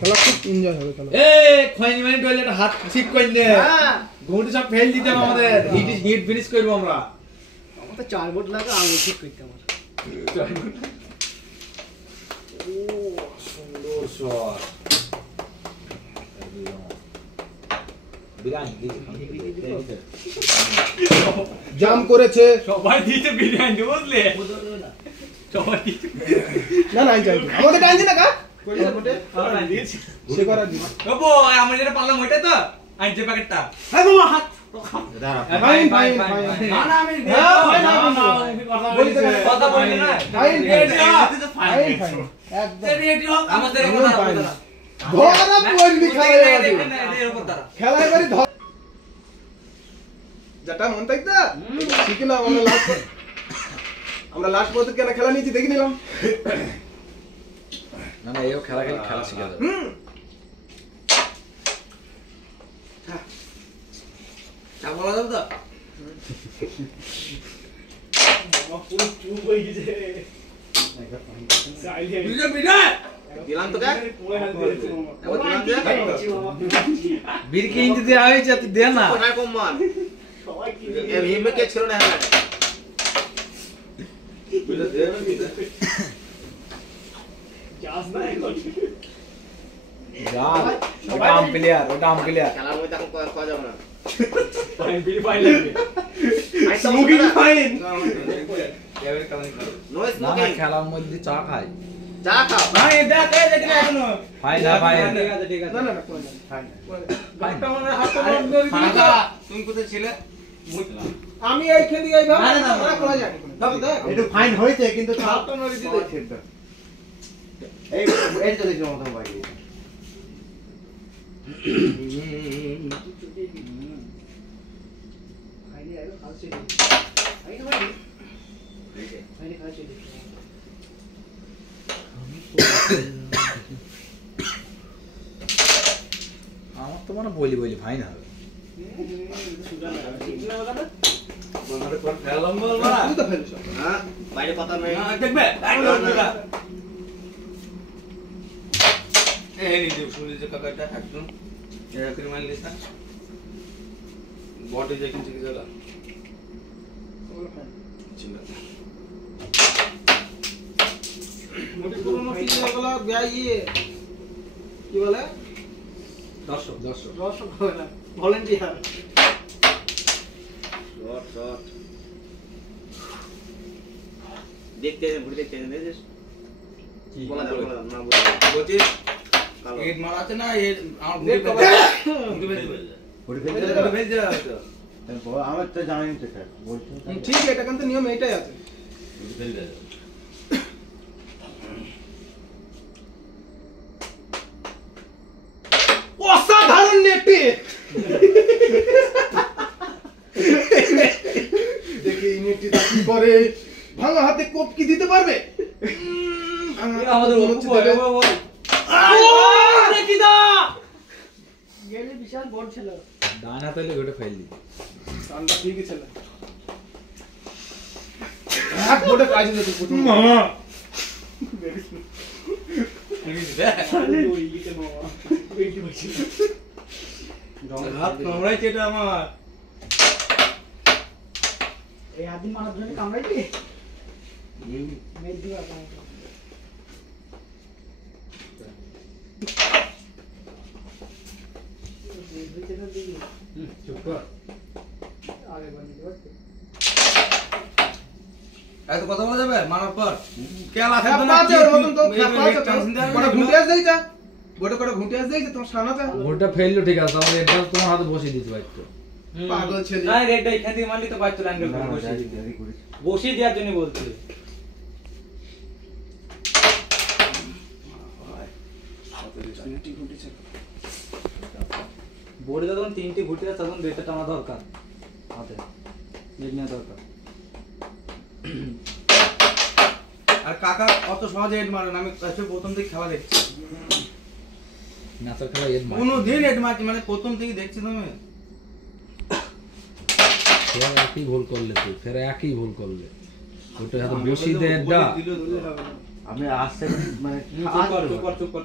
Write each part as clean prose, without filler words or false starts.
খেলা খুব এনজয় হবে খেলা। খয়নি মানে টয়লেট হাত ঠিক কইন দে। ঘুমটি সব ফেল দিতে আমাদের। হিট ফিনিশ করব আমরা। আমার তো 4 বোর্ড লাগা আমি ঠিক করতে আমার। ও সুন্দর শট। বিরিয়ানি দিতে। জাম করেছে সবাই দিতে বিরিয়ানি বুঝলে? সবাই দিতে। না না আইছে আমাদের টাইম না কা কইছে বটে আমরা দিয়েছি। সে করা দিই ওবো আমরা যেটা পারলাম ওইটা তো আইছে প্যাকেটটা। হ্যাঁ বাবা হাত ফাইন ফাইন ফাইন না না আমি কথা বলি না। ফাইন ফাইন ফাইন একদম রেডি হোক আমাদের কথা বলতে। ধরা পড়বি খেলা এবারে ধর যেটা মন তাই তো ঠিক না আমরা লাস্ট পর্যন্ত কেন খেলা নিয়েছি দেখে নিলাম না না এও খেলা শিখে যাবে। চা বলা যাবে তো? দিলাম তো বীর কিনতে দেওয়া হয়েছে তুই দে না ছিল না খেলার মধ্যে চা খাই চা খাও ভাই দেখ এই দেখি এখনো ভাই না ভাই ঠিক আছে না না ফাইন বাটটা মানে হাত ধরে দিলা তুমি কোথায় ছিলে আমি এইখান দিয়ে এইভাবে না না করা যায় একটু ফাইন হইছে কিন্তু হাতটা নড়ি দিতে এই এই তো দেখো মত ভাই ফাইনে আরো খালছে ফাইনে ভাই ফাইনে খালছে আমার তো মানে বলি ভাই না হবে বাইরে কথা নাই দেখবে এই নিয়ে শুনে যে কাকাটা একদম এরকম মারলিস না বডি যে কিছু কিছু গেল মোটি পুরনো কি লাগলো ইয়ে কি বলে দর্শক হয় না ভলান্টিয়ার শট দেখতে দেখছিস কি বলা না বলছি এড মারাতে না এর আমার গুটি ভেজ দেওয়া হতো আমার তো জানি তো স্যার বলছি ঠিক এটা কিন্তু নিয়ম এইটাই আছে অসাধারণ নেটে দেখি নেটটি কি করে ভাঙা হাতে কোপ কি দিতে পারবে আমাদের দেখি দা গেলে বিশাল বড় ছিল ডান হাতে হলে গোটা ফাইল দি সানটা ঠিকই ছিল এক বোর্ডে কাজ হতো প্রথম মামা হাত কামড়াইছে এটা আমার এই আদিম মানব জন্য কামড়াইছে মেল দিবা চুপ কর আগে বানিয়ে দিবা এত কথা বলা যাবে মারার পর কেলা খেপা আছে ওর মতন তো খেপা আছে কোন ঘুটিয়াস দেইছা গোটা কোটা ঘুটিয়াস দেইছে তোমার সানাতে গোটা ফেললো ঠিক আছে তাহলে এটা তোমার হাতে বসিয়ে দিতে পারতো পাগল ছেলে না রেডটা এখান থেকে মারলি তো পারতো অ্যাঙ্গেল করে বসিয়ে দেওয়ার জন্য বলছিল বোর্ডে যখন 3টি ঘুটি আছে তখন রেডটা টানা দরকার হাতে রেড নেওয়া দরকার আর কাকা অত সহজে হেড মারে না আমি প্রথম থেকে খেলা দেখছি নাচের খেলা হেড মারে কোনো দিন হেড মারছি মানে প্রথম থেকে দেখছি তুমি ফের একই ভুল করলে তুই ফের একই ভুল করলে ওটা হাতে বসি দে দা আপনি আসছে মানে চুপ কর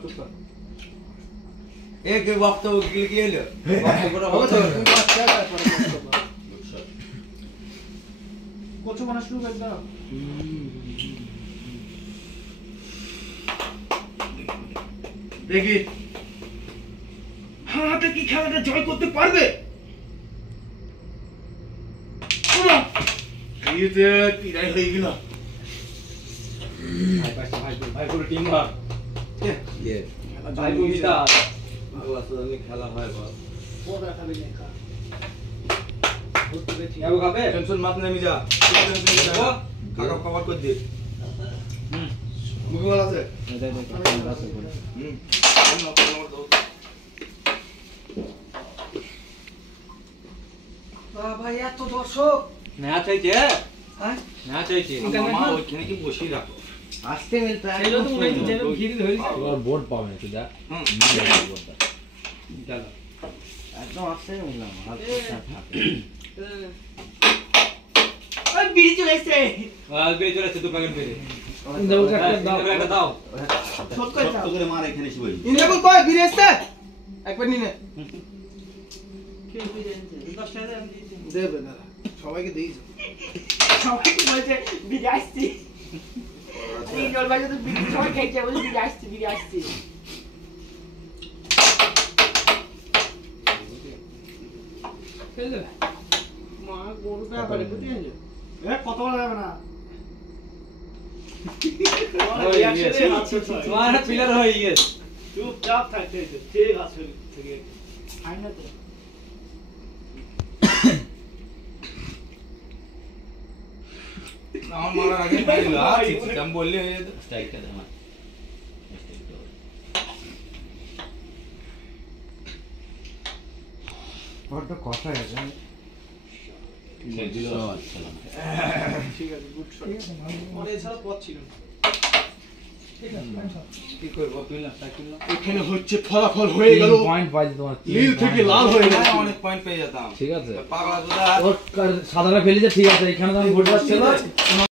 एक वक्त गिल गेल হবে তো তুমি বাচ্চা তারপরে বক্তব্য। কচু বানা শুরু করে দাও দেখি হাতে কি খেলাটা জয় করতে পারবে? এইতে পিরাই হয়ে গেল। ভাই পুরো টিম ওয়ার্ক ইয়ে ভাই ভূমিকা খেলা হয় বল ওরা খাবে লেখা যাবো খাবে টেনশন মাত নেমে যা কাকা কভার করে দে মুখে বলা আছে ভাই এত দর্শক না চাইছে হ্যাঁ না চাইছে মামা ওইখানে কি বসিয়ে রাখো আসতে মিলতে সেগুলো তো মনে হচ্ছে যেন ঘিরে ধরে তোমার বোর্ড পাবে না তুই দেখ হুম বোর্ডটা চলো একদম আসতে বললাম ওই বিড়ি চলে এসেছে বেরিয়ে চলে আসছে 2 প্যাকেট বেরিয়ে দাও একটা দাও শোধ করে দাও করে মার এখানে শুই ইন্দ্রকুল কই বিরে আসছে একবার নিনে কে বিড়ি এনেছে 10 টাকা আমি দিয়েছি দেবে দাদা সবাইকে দেই সবাই বলছে বিড়ি আসছে এই জল ভাই তো বিড়ি সবাই খাইছে বলে বিড়ি আসছে মা গরুটা করে বুঝি আনলো কত বড় যাবে না তোমার পিলার হয়ে গেছে চুপচাপ থাকতে হইতো ঠিক আছে থেকে খাই না তো আমার মারার আগে পাইলো আমি বললে হয়ে যেত স্ট্রাইকটা দে আমার বড় কথা আছে দিল আসসালাম ঠিক আছে গুড শট পরে এছাড়া পথ ছিল না কি করব তুইলা সাইকেল এখানে হচ্ছে ফলাফল হয়ে গেল পয়েন্ট পাইছে তোমার নীল থেকে লাল হয়ে গেল অনেক পয়েন্ট পেয়ে যেতাম ঠিক আছে পাগলা দাদা ওর সাদাটা ফেলেছে ঠিক আছে এখানে তো আমি ভোট পাচ্ছি না